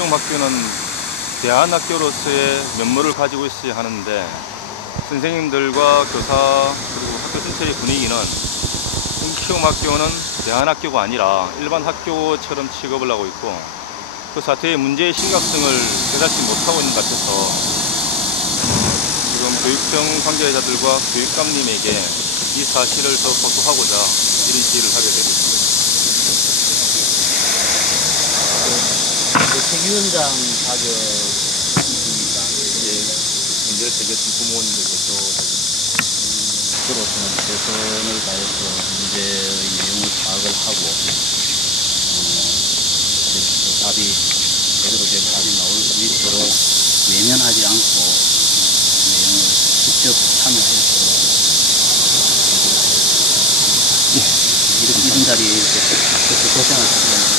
인키움학교는 대안학교로서의 면모를 가지고 있어야 하는데 선생님들과 교사 그리고 학교 전체의 분위기는 인키움학교는 대안학교가 아니라 일반 학교처럼 취급을 하고 있고 그 사태의 문제의 심각성을 깨닫지 못하고 있는 것 같아서 어, 지금 교육청 관계자들과 교육감님에게 이 사실을 더 호소하고자 이런 시위를 하게 됩니다. 그 책위원장 자격입니까? 예, 문제를 제기했던 부모님들께서 그로서는 최선을 다해서 문제의 내용을 파악을 하고 어, 그 답이 제대로 된 답이 나올 수 있도록 외면하지 않고 어, 내용을 직접 참여해서 이런, 이런 자리에 이렇게 고생하시는